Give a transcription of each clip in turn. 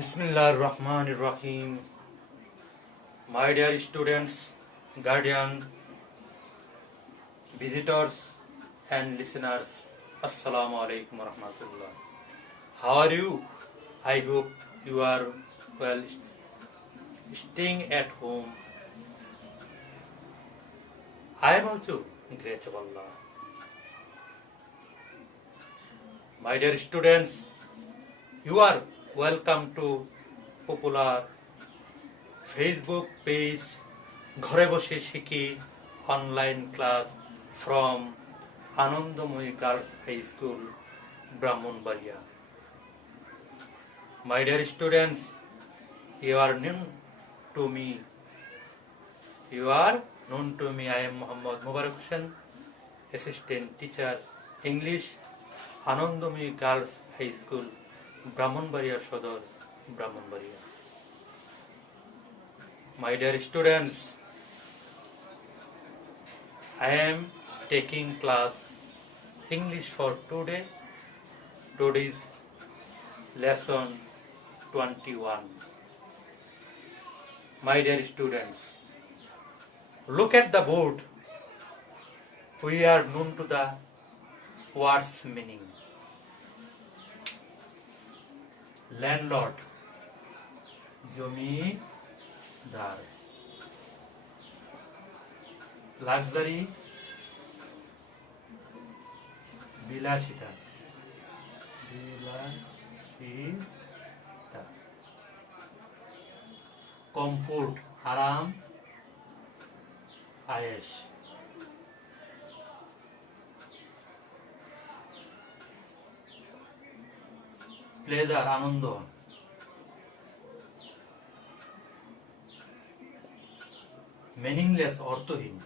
Bismillahirrahmanirrahim. My dear students, guardians, visitors, and listeners, Assalamu alaikum warahmatullah. How are you? I hope you are well, staying at home. I am also great of Allah. My dear students, you are welcome to popular Facebook page ঘরে বসে শিখি online class from Anandamoy Girls High School, Brahmanbaria. My dear students, you are known to me. I am Muhammad Mubarak Hussain, Assistant Teacher, English, Anandamoy Girls High School, Brahmanbaria Sodor, Brahmanbaria. My dear students, I am taking class English for today. Today's lesson 21. My dear students, look at the board. We are known to the words meaning. Landlord, জমিদার, লাক্সারি, বিলাসিতা, কমফোর্ট, আরাম, আয়েশ, প্লেজার, আনন্দ, মিনিংলেস, অর্থহীন,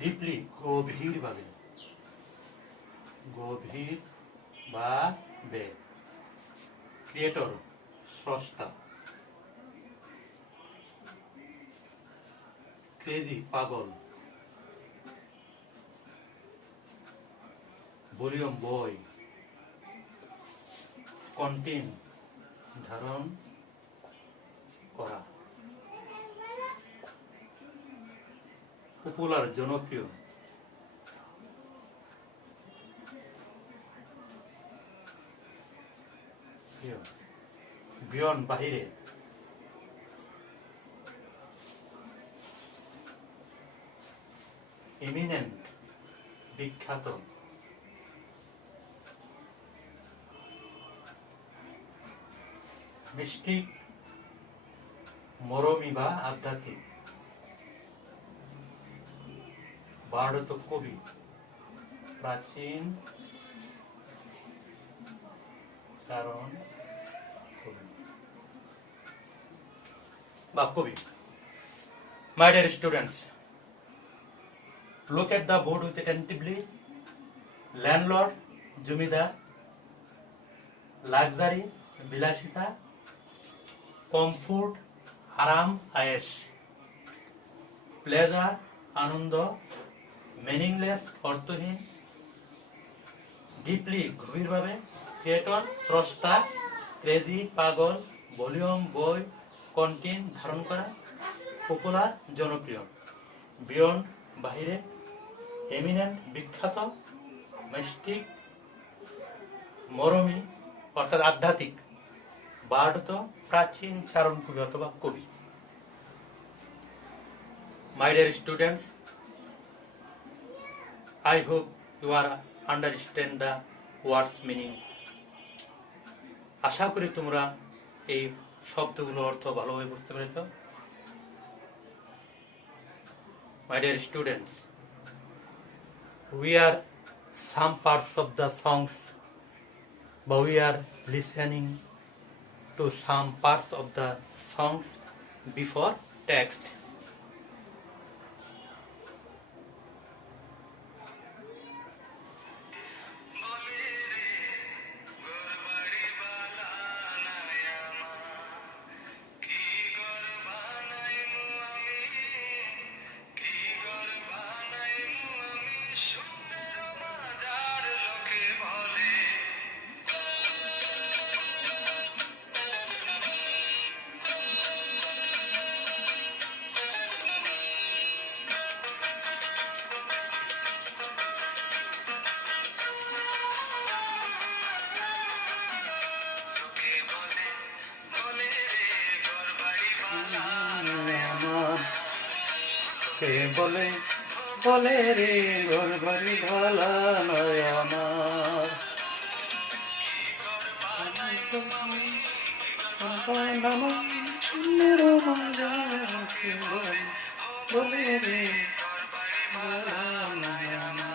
ডিপলি, গভীরভাবে, ক্রিয়েটর, স্রষ্টা, ক্রেজি, পাগল, ভলিউম, বই, কন্টেন্ট, ধারণ করা, পপুলার, জনপ্রিয়, বিয়ন্ড, বাহিরে, এমিনেন্ট, বিখ্যাত, মিস্টিক, মরমী বা আধ্যাত্মিক, বারত, কবি, প্রাচীন চারণ বা কবি. My dear students, look at the board with attentively. Landlord, জমিদার, লাক্সারি, বিলাসিতা, কমফোর্ট, আরাম, আয়েশ, প্লেজার, আনন্দ, মিনিংলেস, অর্থহীন, ডিপলি, গভীরভাবে, ক্রিয়েটর, স্রষ্টা, ক্রেজি, পাগল, ভলিউম, বই, কন্টেন্ট, ধারণ করা, পপুলার, জনপ্রিয়, বিয়ন্ড, বাহিরে, এমিনেন্ট, বিখ্যাত, মিস্টিক, মরমী অর্থাৎ আধ্যাত্মিক, বার্ধ, প্রাচীন চারণ কবি অথবা কবি. My dear students, I hope you are understand the words meaning. আশা করি তোমরা এই শব্দগুলোর অর্থ ভালোভাবে বুঝতে পেরেছ. My dear students, we are some parts of the songs, but we are listening to some parts of the songs before text. কে বলে বলে রে ঘর বাড়ি ভালা নয় আমার বলে রে ভালা নয় আমার।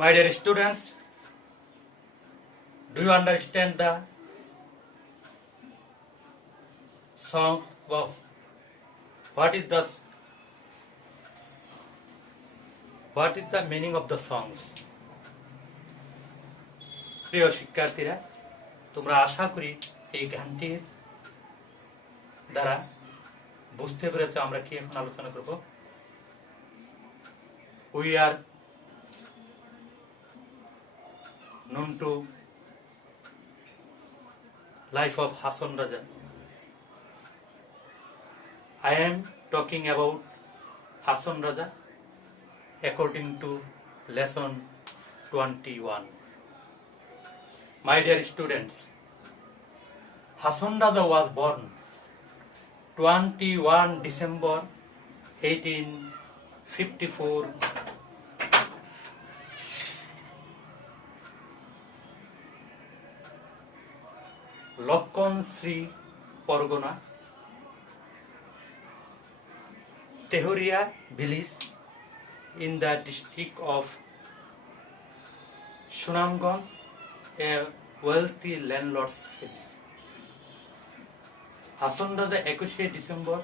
My dear students, do you understand the song? Wow. What is the meaning of the songs? প্রিয় শিক্ষার্থীরা, তোমরা আশা করি এই গানটির দ্বারা বুঝতে পেরেছো আমরা কি এখন আলোচনা করব। We are known to life of Hasan Raja. I am talking about Hasan Raja according to lesson 21. My dear students, Hasan Raja was born 21 December 1854 Lakshmanshri Pargana Tehoria village in the district of Sunamganj, a wealthy landlord's family. Hason Raja 21শে ডিসেম্বর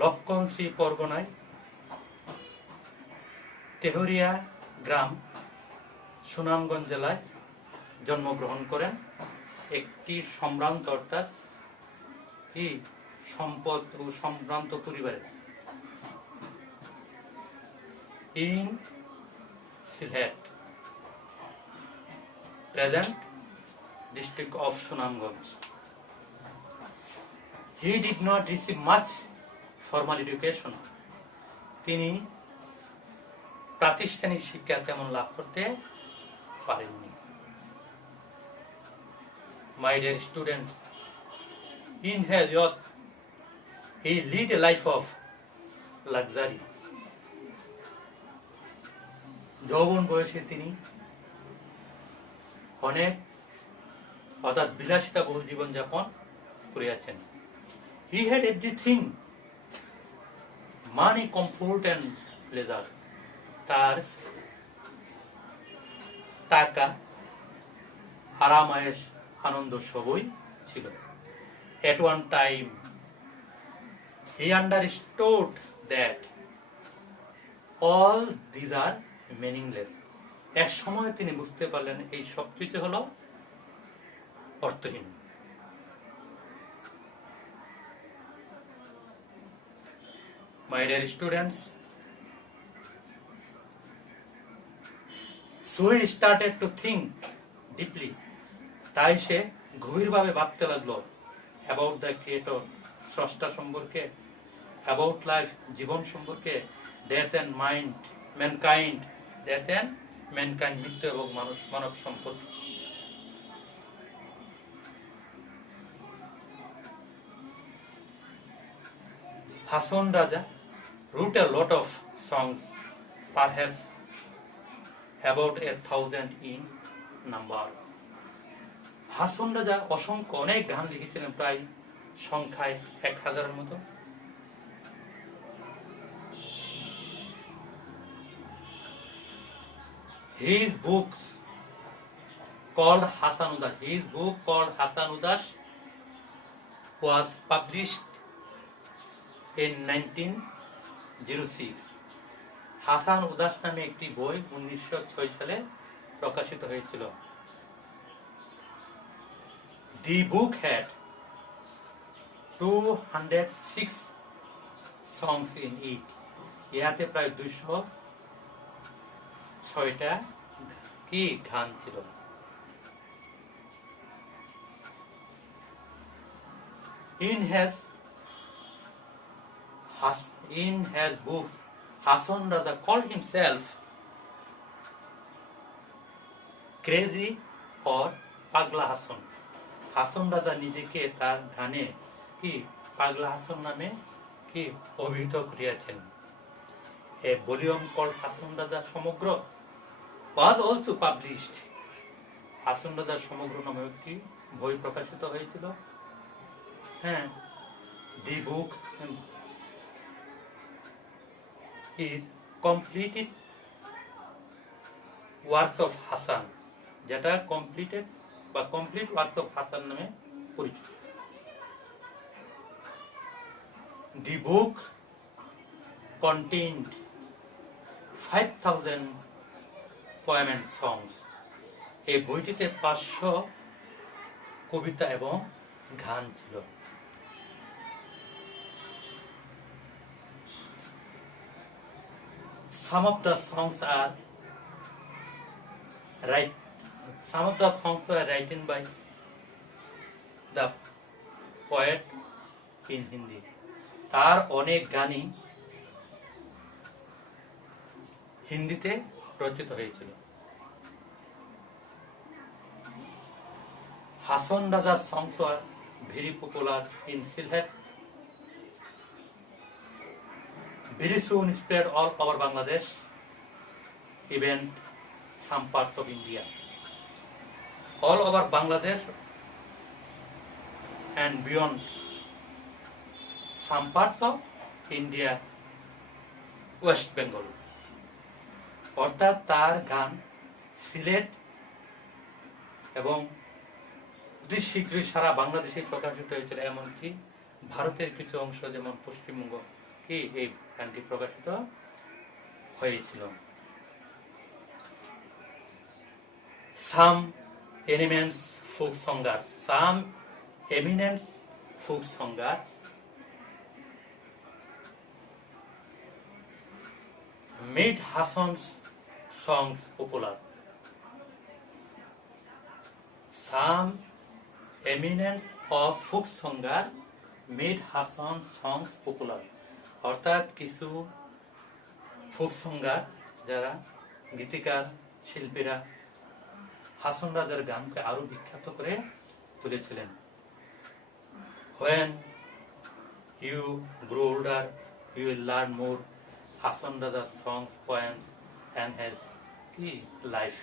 লক্ষণশ্রী পরগনায় তেহরিয়া গ্রাম সুনামগঞ্জ জেলায় জন্মগ্রহণ করেন একটি সম্ভ্রান্ত অর্থাৎ কি সম্পদ ও সম্ভ্রান্ত পরিবারে in Sylhet, present district of Sunamganj. He did not receive much formal education. তিনি প্রাতিষ্ঠানিক শিক্ষা তেমন লাভ করতে পারেননি। My dear students, in his youth, he led a life of luxury. যৌবন বয়সে তিনি অনেক অর্থাৎ বিলাসিতা বহুল জীবনযাপন করিয়াছেন। He had everything, money, comfort and pleasure. তার টাকা, আরাম, আয়েশ, আনন্দ সবই ছিল। At one time, he understood that all these are meaningless. এক সময় তিনি বুঝতে পারলেন এই সব কিছু হলো অর্থহীন। My dear students, so he started to think deeply. তাই সে গভীরভাবে ভাবতে লাগলো about the creator, স্রষ্টা সম্পর্কে, about life, জীবন সম্পর্কে, death and mankind, death and mankind, মৃত্যু এবং মানব সম্পদ। Hasan Raja wrote a lot of songs, perhaps about 1,000 in number. Hason রাজা অসংখ্য অনেক গান লিখেছিলেন, প্রায় সংখ্যায় 1,000-এর মতো। His book called Hasan Udas was published in 1906. হাসান উদাস নামে একটি বই 1906 সালে প্রকাশিত হয়েছিল। The book had 206 songs in it. ইহাতে প্রায় 206টা কি গান ছিল। In his books, Hasan Raza called himself crazy or পাগলা হাসন। হাসন রাজা নিজেকে তার গানে কি পাগলা হাসন নামে কি অভিহিত করিয়াছেন। A volume called হাসন রাজা সমগ্র was also published. হাসন রাজার সমগ্র নামে একটি বই প্রকাশিত হয়েছিল। হ্যাঁ, the book is completed works of Hasan, যেটা কমপ্লিটেড বা কমপ্লিট ওয়ার্কস অফ হাসান নামে পরিচিত। The book contained 5,000 poem and songs. এই বইটিতে 500 কবিতা এবং গান ছিল। Some of the songs were written by the poet in Hindi. তার অনেক গানই হিন্দিতে রচিত হয়েছিল। হাসন রাজার songs were very popular in Sylhet. Very soon spread all over Bangladesh, even some parts of India. All over Bangladesh and beyond, some parts of India, West Bengal. অর্থাৎ তার গান সিলেট এবং অতি শীঘ্রই সারা বাংলাদেশে প্রকাশিত হয়েছিল, এমনকি ভারতের কিছু অংশ যেমন পশ্চিমবঙ্গ কি এই গানটি প্রকাশিত হয়েছিল। Some eminent folk singers made Hasan's songs popular. Some eminence of folk singers made Hasan's songs popular. অর্থাৎ কিছু ফোক সিঙ্গার যারা গীতিকার শিল্পীরা হাসন রাজার গানকে আরো বিখ্যাত করে তুলেছিলেন। When you grow older, you will learn more Hason রাজার songs, poems and his life.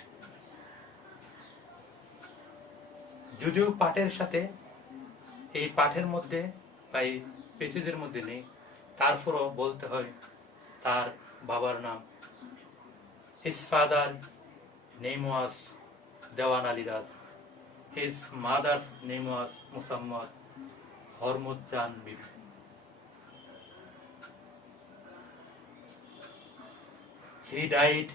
যদিও পাঠের সাথে এই পাঠের মধ্যে বা এই পেজের মধ্যে নেই, তারপরও বলতে হয় তার বাবার নাম। His father name was Dewan Ali Das. His mother's name was Musammad Hormuz Jan Bibi. He died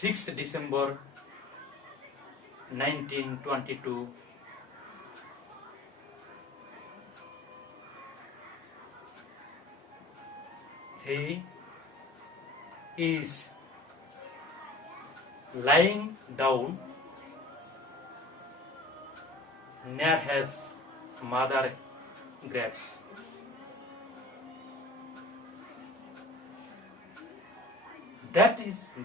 6 December 1922. He is lying down near his mother grave.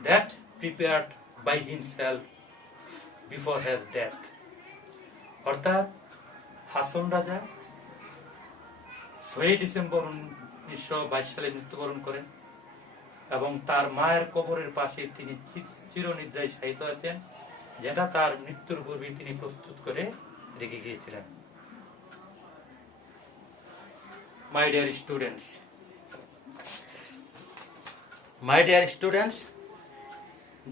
That prepared by himself before his death. অর্থাৎ হাসন রাজা 6 ডিসেম্বর 1922 সালে মৃত্যুবরণ করেন এবং তার মায়ের কবরের পাশে তিনি চিরনিদ্রায় শায়িত আছেন, যেটা তার মৃত্যুর পূর্বে তিনি প্রস্তুত করে রেখে গিয়েছিলেন। My dear students,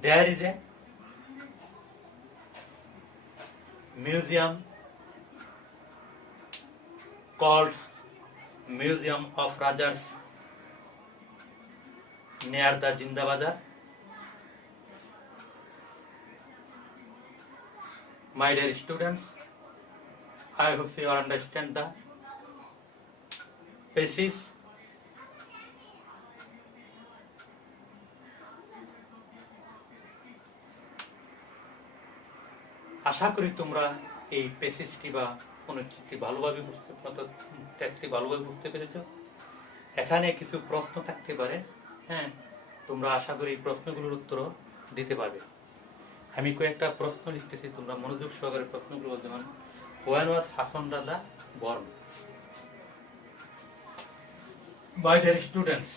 there is a museum called Museum of Rajas near the Jinda Bazar. My dear students, I hope you understand the basis. আশা করি তোমরা এই প্যাসেজটি বা অনুচ্ছেদটি ভালোভাবে টেক্সটটি ভালোভাবে বুঝতে পেরেছো। এখানে কিছু প্রশ্ন থাকতে পারে, হ্যাঁ, তোমরা আশা করি এই প্রশ্নগুলোর উত্তর দিতে পারবে। আমি কয়েকটা প্রশ্ন লিখতেছি, তোমরা মনোযোগ সহকারে প্রশ্নগুলো, যেমন when was Hason Raja born? My dear students,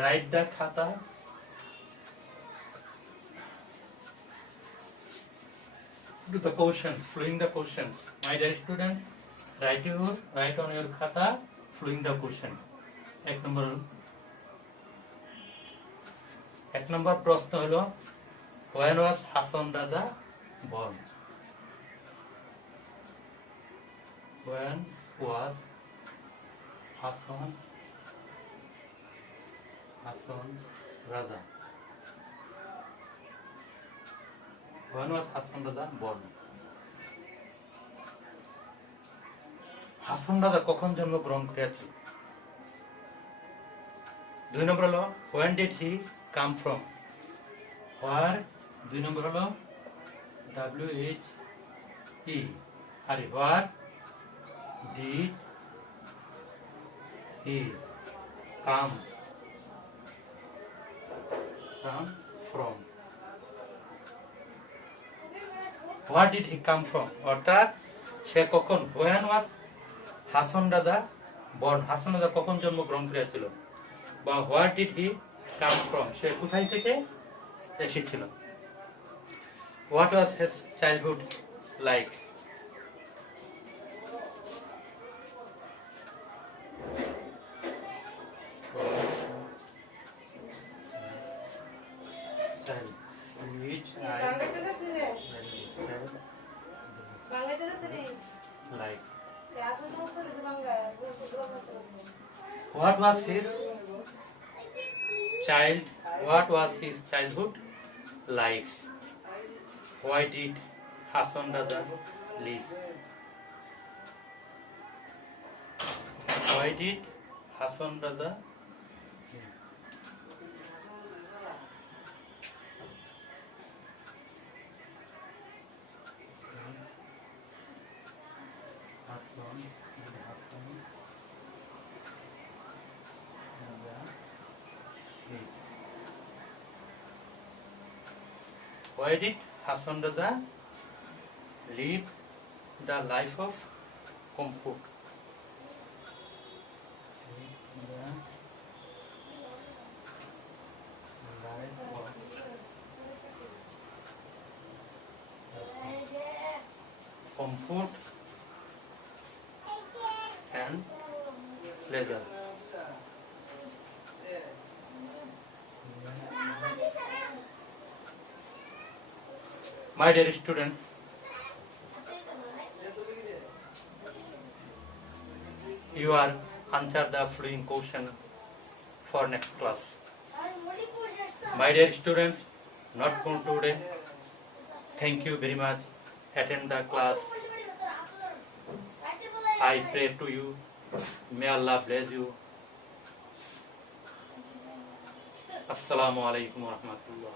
write the khata to the question, following the question. My dear students, write on your khata following the question. এক নম্বর প্রশ্ন হলো when was Hason Raja born? When was Hason Raja? When was Hason Raja born? হাসন রাজা কখন জন্মগ্রহণ করেছিল? 2 নম্বর হলো when did he come from? Where? 2 নম্বর হলো WHE, আর where did he come from? Where did he come from? অর্থাৎ সে কখন, when was হাসন রাজা born, হাসন রাজা কখন জন্মগ্রহণ করেছিল, বা where did he come from, সে কোথায় থেকে এসেছিল। What was his childhood like? Like. What was his childhood like? Why did Hasan Raja live? Why did Hasan Raja Why did Hasan Raja live the life of comfort? Comfort and pleasure. My dear students, you are answer the following question for next class. My dear students, not for today. Thank you very much. Attend the class. I pray to you. May Allah bless you. Assalamu alaikum wa rahmatullah.